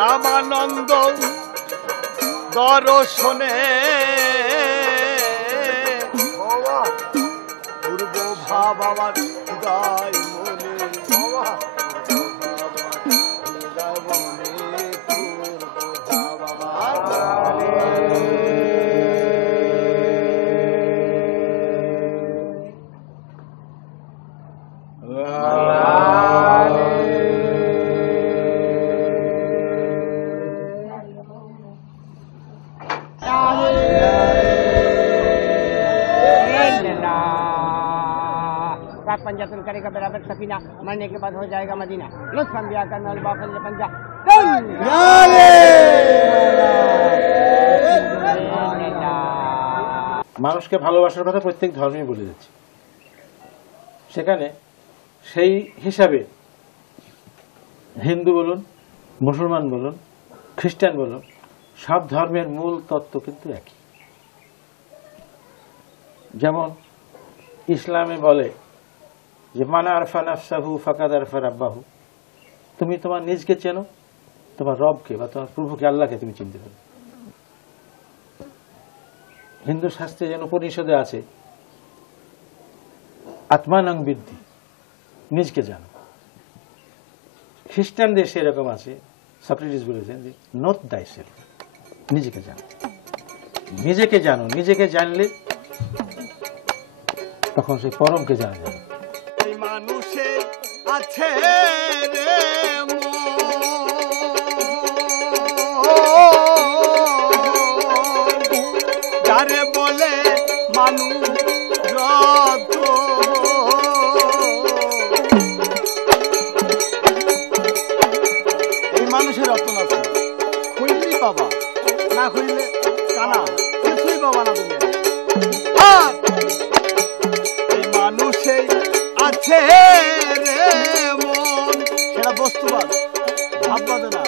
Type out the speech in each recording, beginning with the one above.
রামানন্দ দর্শনে পূর্ব ভাব আমার হৃদয় মনে पंजातुल करेगा बराबर सफीना मरने के बाद हो जाएगा मदीना लुत्फन बिया करने वाले बाफल पंजा মানুষকে ভালোবাসার কথা প্রত্যেক ধর্মই বলে যাচ্ছে সেখানে সেই হিসাবে হিন্দু বলুন মুসলমান বলুন খ্রিস্টান বলুন সব ধর্মের মূল তত্ত্ব কিন্তু একই যেমন ইসলামে বলে যে মানা আরফা নাফসাহু ফাকাদ আরফা রাব্বাহু তুমি তোমার নিজকে চেনো তোমার রবকে বা তোমার প্রভুকে আল্লাহকে তুমি চিনতে পারো হিন্দু শাস্ত্রে যেন উপনিষদে আছে আত্মানং বিদ্ধি নিজকে জানো খ্রিস্টানদের সেরকম আছে সক্রেটিস বলেছেন যে নোট দাইসেলফ নিজেকে জানো নিজেকে জানো নিজেকে জানলে তখন সেই পরমকে জানা যাবে মানুষে আছে রে যারে বলে মানুষ রত এই মানুষের রতন আছে খুঁজলেই পাবা না খুঁজলে কানা কিছুই পাবা না তুমি এই মানুষে আছে রে মন সেটা বস্তুবাদ ভাববাদে না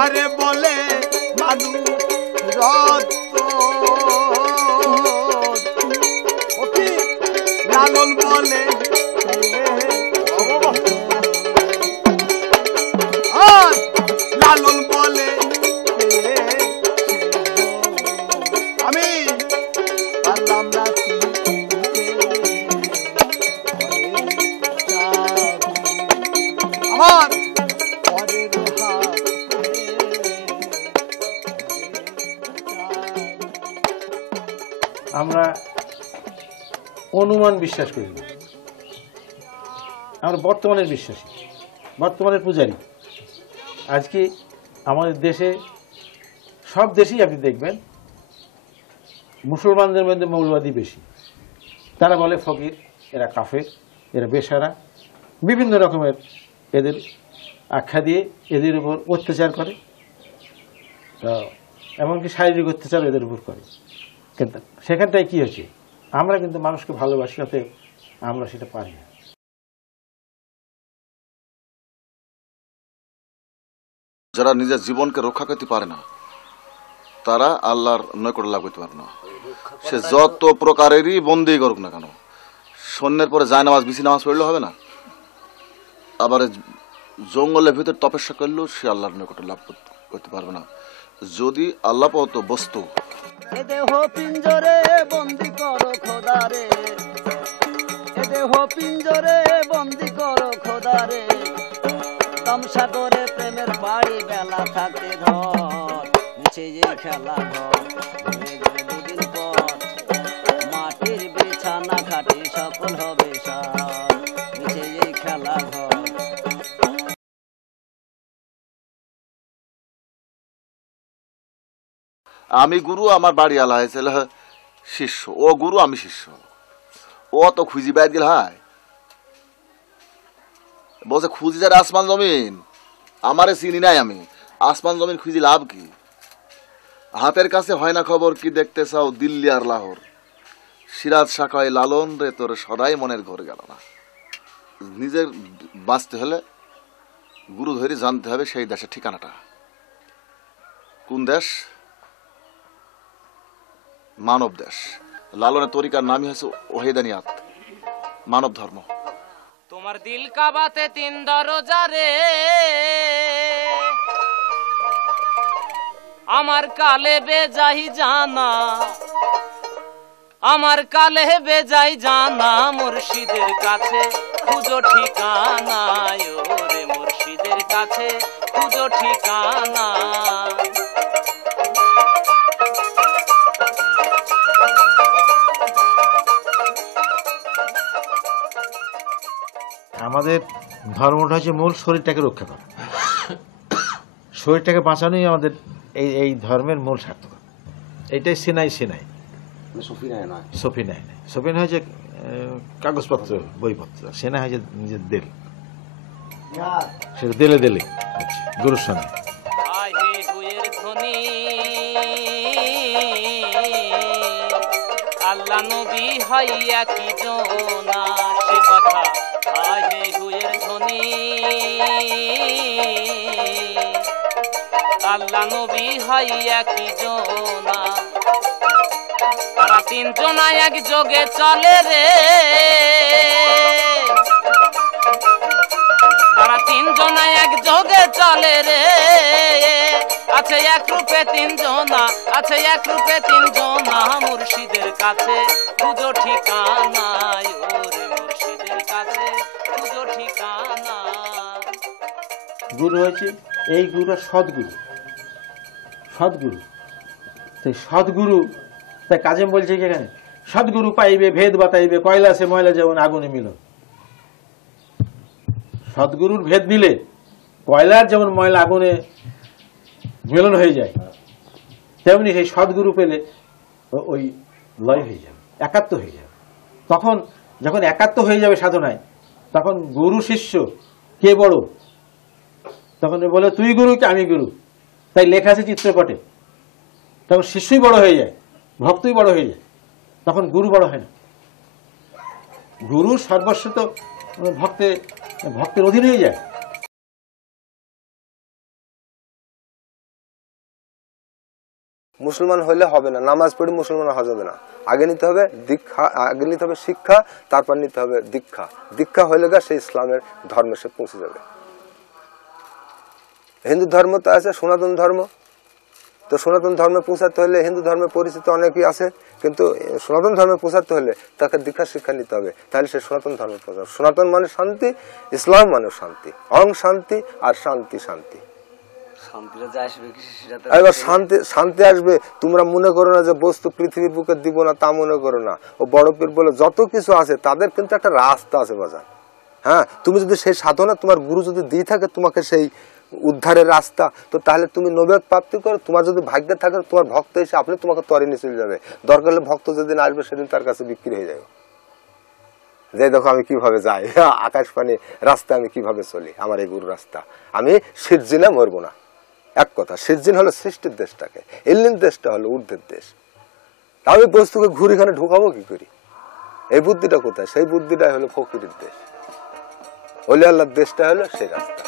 আরে বলে মানুষ লালন বলে লালন বলে আমি পারলাম না আমার আমরা অনুমান বিশ্বাস করি না আমরা বর্তমানের বিশ্বাসী বর্তমানের পূজারী আজকে আমাদের দেশে সব দেশেই আপনি দেখবেন মুসলমানদের মধ্যে মৌলবাদী বেশি তারা বলে ফকির এরা কাফের এরা বেশারা বিভিন্ন রকমের এদের আখ্যা দিয়ে এদের উপর অত্যাচার করে তো এমনকি শারীরিক অত্যাচার এদের উপর করে কিন্তু সেখানটায় কি হচ্ছে আমরা কিন্তু মানুষকে ভালোবাসি অতএব আমরা সেটা পারি না যারা নিজের জীবনকে রক্ষা করতে পারে না তারা আল্লাহর নৈকট্য লাভ করতে পারে না সে যত প্রকারেরই বন্দী করুক না কেন সন্ধ্যের পরে যায় নামাজ বিছি নামাজ পড়লেও হবে না আবার জঙ্গলের ভিতর তপস্যা করলেও সে আল্লাহর নৈকট্য লাভ করতে পারবে না যদি আল্লাহ পাওত বস্তু এ দেহ পিঞ্জরে বন্দি করো খোদারে, এ দেহ পিঞ্জরে বন্দি করো খোদারে, তামসা করে প্রেমের বাড়ি বেলা থাকতে ধর, নিচে যে খেলা ঘর ঘুরে যাবে দুদিন পর, মাটির বিছানা খাটি সকল হবে সার, নিচে যে খেলা ঘর। আমি গুরু, আমার বাড়ি আলা হয়েছিল শিষ্য, ও গুরু আমি শিষ্য। ও তো খুঁজি বাইর গেল, হায় বলছে খুঁজি যার আসমান জমিন, আমারে চিনি নাই আমি, আসমান জমিন খুঁজি লাভ কি? হাতের কাছে হয় না খবর কি দেখতে চাও দিল্লি আর লাহোর, সিরাজ শাখায় লালন রে তোর সদাই মনের ঘর গেল না। নিজের বাঁচতে হলে গুরু ধরে জানতে হবে সেই দেশের ঠিকানাটা কোন দেশ, মানব দেশ। লালনের তরিকার নামই হচ্ছে ওহেদানিয়াত, মানব ধর্ম। তোমার দিল কাবাতে 3 দরজা রে, আমার কালে বেজাই জানা, আমার কালে বেজাই জানা, মুর্শিদের কাছে খুঁজো ঠিকানা, ওরে মুর্শিদের কাছে খুঁজো ঠিকানা। আমাদের ধর্মটা হচ্ছে মূল শরীরটাকে রক্ষা করা, শরীরটাকে বাঁচানোই আমাদের এই ধর্মের মূল সার্থক। এইটাই সেনাই সফি নাই, সফি হয়েছে কাগজপত্র বইপত্র, সেনা হয়েছে নিজের দিল, সেটা দিলে দিলে গুরুর সঙ্গে। আল্লাহ নবী হইয়া কি জোনা সে কথা, আহে হুয়ের ধ্বনি, আল্লাহ নবী হইয়া কি জোনা। তারা 3 জনা এক যোগে চলে রে, তারা 3 জনা এক যোগে চলে রে, আছে এক রূপে 3 জনা, আছে এক রূপে 3 জনা, মুর্শিদের কাছে খুঁজো ঠিকানা, ওরে মুর্শিদের কাছে খুঁজো ঠিকানা। গুরু হয়েছে এই গুরু সদ্গুরু, সদ্গুরু। সেই সদ্গুরু তাই কাজে বলছে কি এখানে, সদ্গুরু পাইবে ভেদ বাতাইবে, কয়লাসে ময়লা যেমন আগুনে মিলন। সদ্গুরুর ভেদ নিলে কয়লার যেমন ময়লা আগুনে মিলন হয়ে যায়, তেমনি সেই সদ্গুরু পেলে ওই লয় হয়ে যাবে, একাত্ম হয়ে যাবে। তখন যখন একাত্ম হয়ে যাবে সাধনায়, তখন গুরু শিষ্য কে বড়, তখন বলে তুই গুরু কি আমি গুরু, তাই লেখা আছে চিত্রপটে। তখন শিষ্যই বড় হয়ে যায়, ভক্তই বড় হয়ে যায়, তখন গুরু বড় হয় না। গুরু সর্বস্ব তো ভক্তের অধীন হয়ে যায়। মুসলমান হলে হবে না, নামাজ পড়ে মুসলমান হওয়া যাবে না। আগে নিতে হবে দীক্ষা, আগে নিতে হবে শিক্ষা, তারপর নিতে হবে দীক্ষা। দীক্ষা হলে গা সেই ইসলামের ধর্মে সে পৌঁছে যাবে। হিন্দু ধর্ম তো আছে সনাতন ধর্ম, তো সনাতন ধর্মে পৌঁছাতে হলে হিন্দু ধর্মের পরিচিত অনেকেই আছে, কিন্তু সনাতন ধর্মে পৌঁছাতে হলে তাকে দীক্ষা শিক্ষা নিতে হবে, তাহলে সে সনাতন ধর্মে পৌঁছাবে। সনাতন মানে শান্তি, ইসলাম মানে শান্তি, অং শান্তি আর শান্তি শান্তি। এবার শান্তি শান্তি আসবে। তোমরা মনে করো না যে বস্তু পৃথিবীর বুকে দিব না, তা মনে করো না। ও বড় পীর বলে যত কিছু আছে তাদের কিন্তু একটা রাস্তা আছে বাজার। হ্যাঁ, তুমি যদি সেই সাধনা তোমার গুরু যদি দিয়ে থাকে তোমাকে সেই উদ্ধারের রাস্তা, তো তাহলে তুমি নবুয়ত প্রাপ্তি করো। তোমার যদি ভাগ্যে থাকে তোমার ভক্ত এসে আপনি তোমাকে তরে নিয়ে চলে যাবে। দরকার হলে ভক্ত যেদিন আসবে সেদিন তার কাছে বিক্রি হয়ে যাবে, যে দেখো আমি কিভাবে যাই, আকাশ পানি রাস্তা আমি কিভাবে চলি, আমার এই গুরু রাস্তা। আমি সিরজিনে মরবো না। এক কথা, সিরজিন হলো সৃষ্টির দেশটাকে, এলিন দেশটা হলো ঊর্ধ্বের দেশ। আমি বস্তুকে ঘুরে এখানে ঢুকাবো কি করি, এই বুদ্ধিটা কোথায়? সেই বুদ্ধিটাই হলো ফকিরের দেশ, ওলি আল্লাহর দেশটা হলো সেই রাস্তা।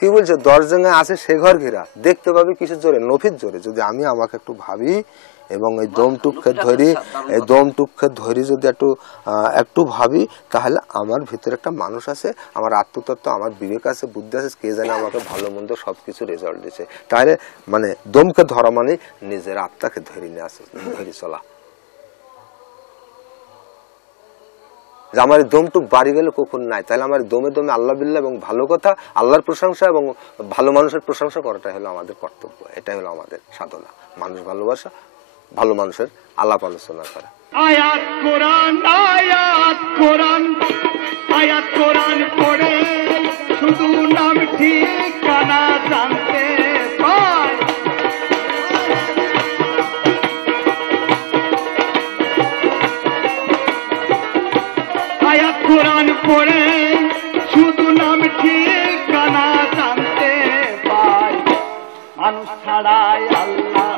কি বলছে, দরজাঙায় আছে সে ঘর ঘেরা, দেখতে পাবি কিসের জোরে, নফির জোরে। যদি আমি আমাকে একটু ভাবি এবং এই দমটুককে ধরি যদি একটু ভাবি, তাহলে আমার ভিতরে একটা মানুষ আছে, আমার আত্মতত্ত্ব, আমার বিবেক আছে, বুদ্ধি আছে, কে জানে আমাকে ভালো মন্দ সবকিছু রেজাল্ট দিচ্ছে। তাহলে মানে দমকে ধরা মানে নিজের আত্মাকে ধরে নিয়ে আসে, ধরে চলা। যে আমার দমটুক বাড়ি গেলে কখন নাই, তাহলে আমার দমে দমে আল্লাহ বিল্লাহ এবং ভালো কথা, আল্লাহর প্রশংসা এবং ভালো মানুষের প্রশংসা করাটা হলো আমাদের কর্তব্য। এটাই হলো আমাদের সাধনা, মানুষ ভালোবাসা, ভালো মানুষের আলাপ আলোচনা করা। আয়াত কোরআন আয়াত কোরআন আয়াত কোরআন পড়ে শুধু নাম ঠিকানা জানতে পায়। আয়াত কোরআন পড়ে শুধু নাম ঠিকানা জানতে পায়। মানুষ ছাড়াই আল্লাহ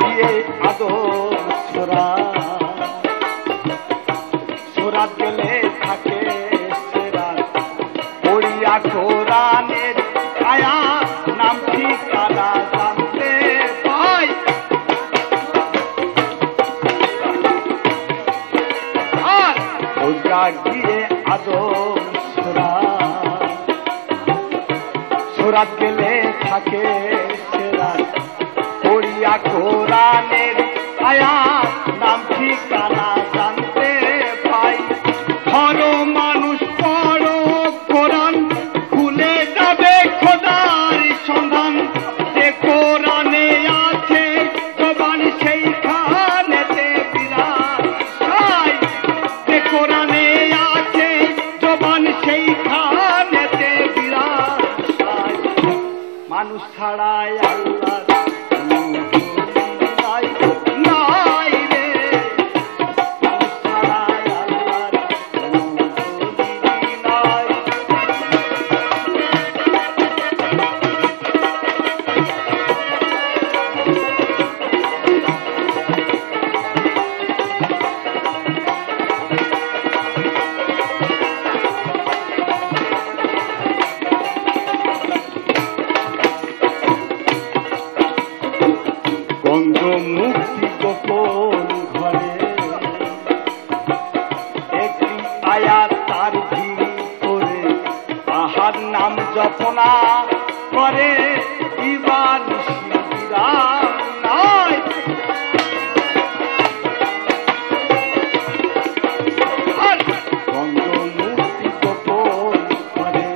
গিয়ে আদর সোরাত গেলে থাকে সেরাত, পড়িয়া কোরআনের আয়াত নাম ঠিকানা জানতে পায়। আর ওরা গিয়ে আদর সোরাত গেলে থাকে সেরাত, পড়িয়া কোরআনের আয়াত নাম ঠিকানা জানতে পাই। ধরো মানুষ পড়ো কোরআন, খুলে যাবে খোদার সন্ধান। যে কোরআনে আছে জবান সেইখানেতে বিরাজ সাই। যে কোরআনে আছে জবান সেইখানেতে বিরাজ সাই। মানুষ ছাড়াই আল্লাহ নাম জপনা করে ইবান শিবিরাম নাই। গঙ্গমূর্তি গোপন করে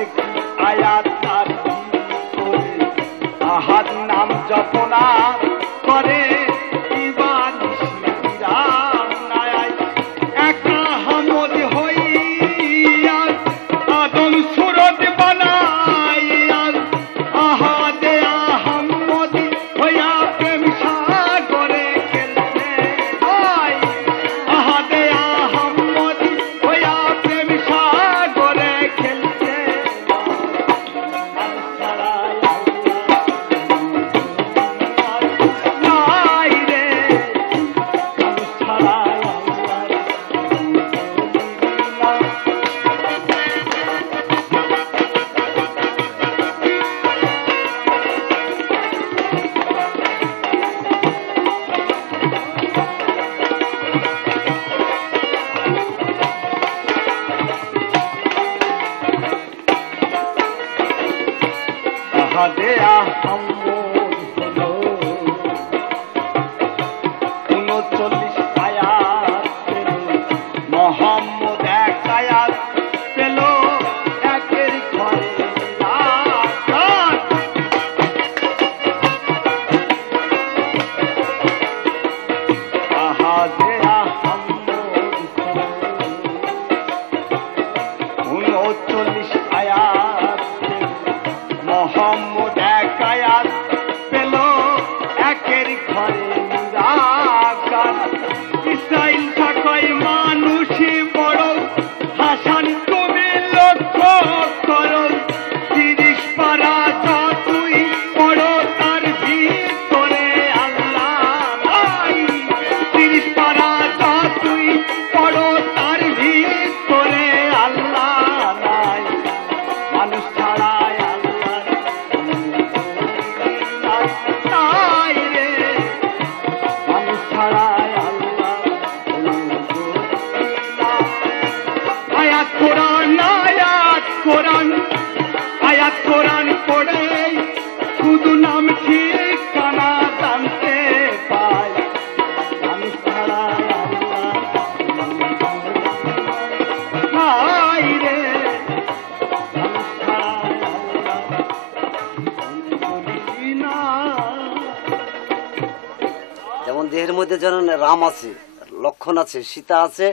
একটি আয়াত তার করে আহার নাম জপনা করে ইবান শিবিরাম নাই। একা হামদ হই সুরত বানাইয়া আহাদে আহম্মদি হইয়া প্রেম সাগরে খেলতে হয়। আহাদে আহম্মদি হইয়া প্রেম সাগরে খেলতে নাই রে, ছাড়াই আহাদে আহম্মদ হলো 39 আয়াত পেল, মোহাম্মদ 1 আয়াত পেল, একের ঘরে আহাদে আহম্মদ হলো 39 আয়াত পেল, দেহের মধ্যে যেন রাম আছে, লক্ষণ আছে, সীতা আছে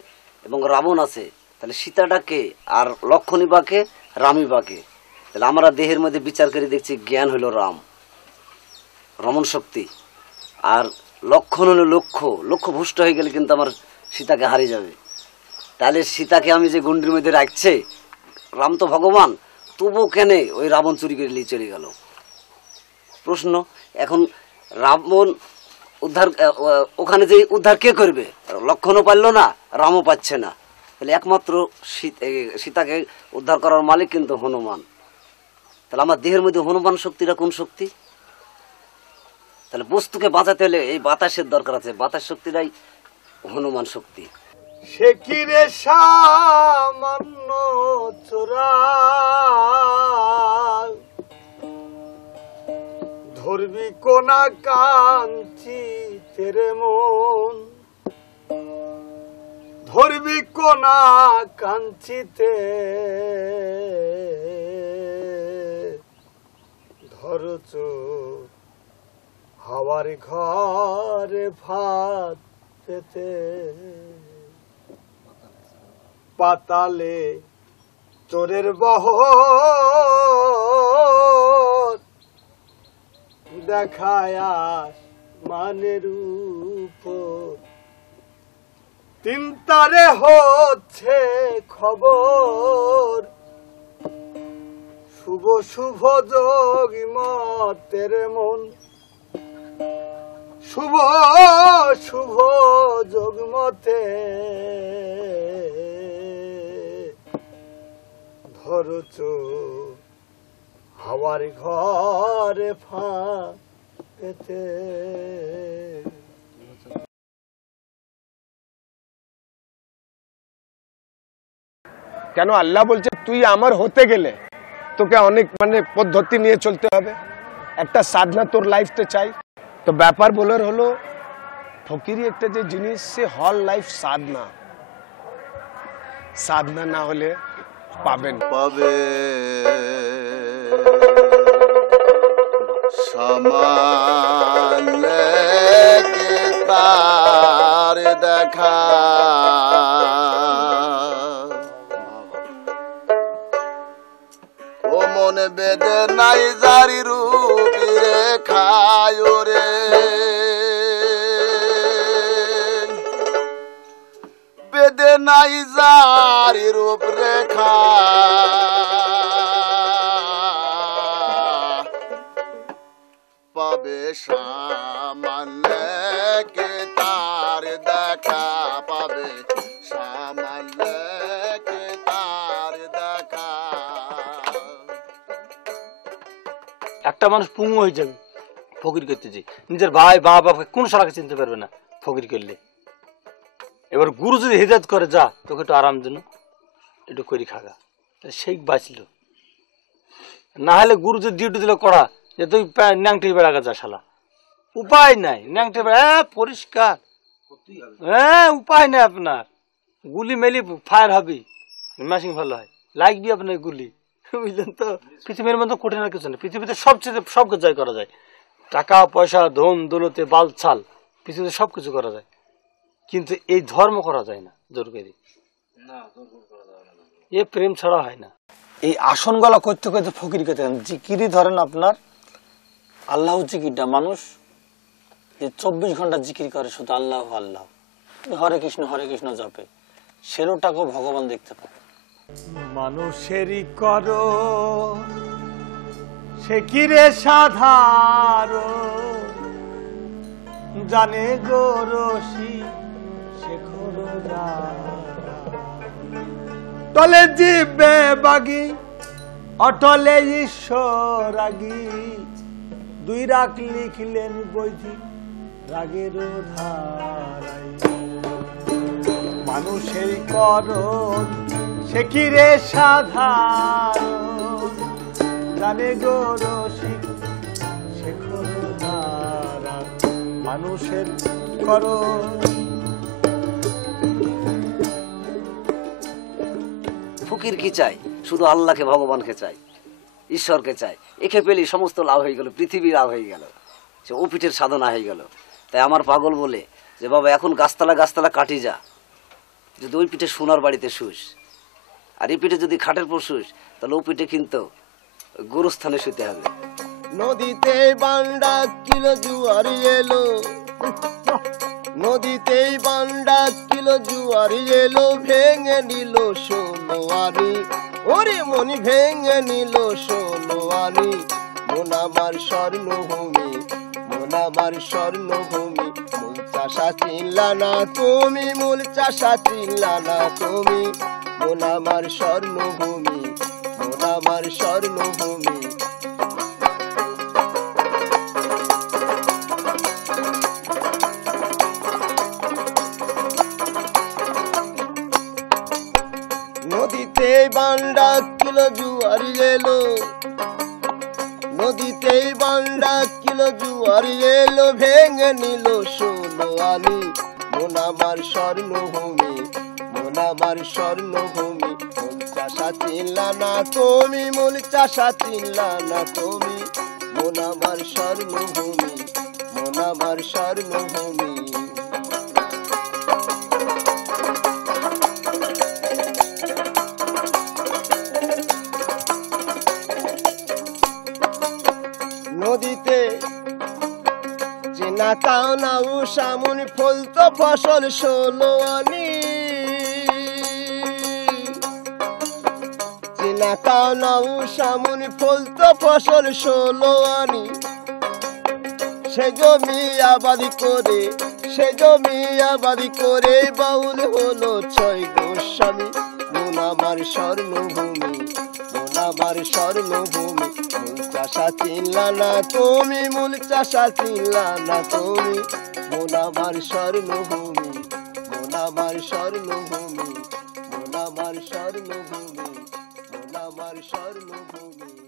এবং রাবণ আছে, তাহলে সীতাটা কে আর লক্ষণই বা কে, রামই বা কে? তাহলে আমরা দেহের মধ্যে বিচার করে দেখছি জ্ঞান হলো রাম, রমণ শক্তি, আর লক্ষণ হলো লক্ষ্য। লক্ষ্য ভুষ্ট হয়ে গেলে কিন্তু আমার সীতাকে হারিয়ে যাবে। তাহলে সীতাকে আমি যে গণ্ডির মধ্যে রাখছে, রাম তো ভগবান, তবু কেন ওই রাবণ চুরি করে নিয়ে চলে গেল? প্রশ্ন। এখন রাবণ উদ্ধার, ওখানে যে উদ্ধার কে করবে? লক্ষণও পারল না, রামও পাচ্ছে না, তাহলে একমাত্র সীতাকে উদ্ধার করার মালিক কিন্তু হনুমান। তাহলে আমার দেহের মধ্যে হনুমান শক্তিটা কোন শক্তি? তাহলে বস্তুকে বাঁচাতে হলে এই বাতাসের দরকার আছে, বাতাস শক্তিটাই হনুমান শক্তি। সে কি রে সামান্য চোরা ধরবি কোনা কাঞ্চি তেরে মন, ধরবি কোনা কাঞ্চিতে ধরছ হাওয়ার ঘরে ভাত পেতে, পাতালে চোরের বহর দেখায় মানের উপর, তিন তারে হচ্ছে খবর, শুভ শুভ যোগী মতের মন, শুভ শুভ যোগমতে ধরছ হাওয়ার ঘরে ফাঁতে। কেন আল্লাহ বলছে তুই আমার হতে গেলে তোকে অনেক পদ্ধতি নিয়ে চলতে হবে, একটা সাধনা তোর লাইফতে চাই। তো ব্যাপার বলার হলো ফকিরি একটা যে জিনিস, সে হল লাইফ সাধনা, সাধনা না হলে পাবেন পাবে সামালে কে তার দেখা, ও মনে বেদে নাই জারি রূপী রেখায় রে, বেদে নাই জারি রূপ রেখা, পাবে সামান্যে কে তার দেখা, পাবে সামান্যে কে তার দেখা। একটা মানুষ পুঙ্গ হয়ে যাবে ফকির করতে, যে নিজের ভাই মা বাবাকে কোন সারাকে চিনতে পারবে না ফকির করলে। এবার গুরু যদি হেদায়েত করে, যা তোকে একটু আরাম জন্য একটু করি খাগা, সেই বাঁচল। না হলে গুরু যদি ডিউটি দিল করা যে তুই ন্যাংটি বেড়া যা শালা, উপায় নাই, ন্যাংটি বেড়া পরিষ্কার, হ্যাঁ উপায় নাই আপনার। গুলি মেলি ফায়ার হবে, মেশিন ভালো হয়, লাগবি আপনার গুলি, বুঝলেন তো? পৃথিবীর মধ্যে কঠিন আর কিছু নেই, পৃথিবীতে সবচেয়ে সবকে জয় করা যায়, টাকা পয়সা ধন দৌলতে বালছাল পৃথিবীতে সবকিছু করা যায়, কিন্তু এই ধর্ম করা যায় না জোর করে, এ প্রেম ছাড়া হয় না। এই আসন গলা করতে করতে ফকির করতে জিকিরই ধরেন আপনার আল্লাহ জিকিরটা, মানুষ যে 24 ঘন্টা জিকির করে শুধু আল্লাহ আল্লাহ, হরে কৃষ্ণ জপে, সেরোটাকেও ভগবান দেখতে পায়। মানুষেরই কর সে কি রে সাধারণ, জানে গো রশি শেখর টলে জিবে বাগি অটলে ঈশ্বর রাগি, দুই রাগ লিখলেন বৈধি রাগের ধারাই। মানুষের করণ সে কি রে সাধারণ, জানে গো রসিক শেখর ধারা। মানুষের করণ ফকির কি চাই? শুধু আল্লাহকে ভগবানকে চাই, ঈশ্বরকে চাই। একে পেলেই সমস্ত লাভ হয়ে গেল, পৃথিবী লাভ হয়ে গেল, সে অপিঠের সাধনা হয়ে গেল। তাই আমার পাগল বলে যে বাবা এখন গাছতলা কাটি যা, যদি ওই পিঠে সোনার বাড়িতে শুস, আর এই পিঠে যদি খাটের পর শুস, তাহলে ওই পিঠে কিন্তু গোরস্থানে শুতে হবে। নদীতে বান্ডা কিলো জুয়ার এলো, নদীতে বান্ডা কিলো জুয়ার এলো, ভেঙে নিল 16 আনি, ওরে মনি ভেঙে নিল 16 আনি। মন আমার স্বর্ণভূমি, মন আমার স্বর্ণভূমি, মূল চাষা চিনলা না তুমি, মূল চাষা চিনলা না তুমি। মন আমার স্বর্ণভূমি, মন আমার স্বর্ণভূমি। নদীতে বান্ডা কিলো জুয়ার এলো, নদীতে বান্ডা কিলো জুয়ার এলো, ভেঙে নিল 16 আনি। মন আমার স্বর্ণভূমি, মন আমার স্বর্ণভূমি, মূল চাষা চিনলা না তুমি, মূল চাষা চিনলা না তুমি। মন আমার স্বর্ণভূমি, মন আমার স্বর্ণভূমি। নদীতে চেনা তাও না উষামন, ফলতো ফসল 16 আনি। চেনা তাও না উষামন, ফলতো ফসল 16 আনি। সে জমি আবাদি করে, সে জমি আবাদি করে, বাউল হলো 6 গোস্বামী। মন আমার স্বর্ণভূমি, মন আমার স্বর্ণভূমি, মূল চাষা চিনলা না তুমি, মূল চাষা চিনলা না তুমি। মন আমার স্বর্ণভূমি, মন আমার স্বর্ণভূমি, মন আমার স্বর্ণভূমি, মন আমার স্বর্ণভূমি।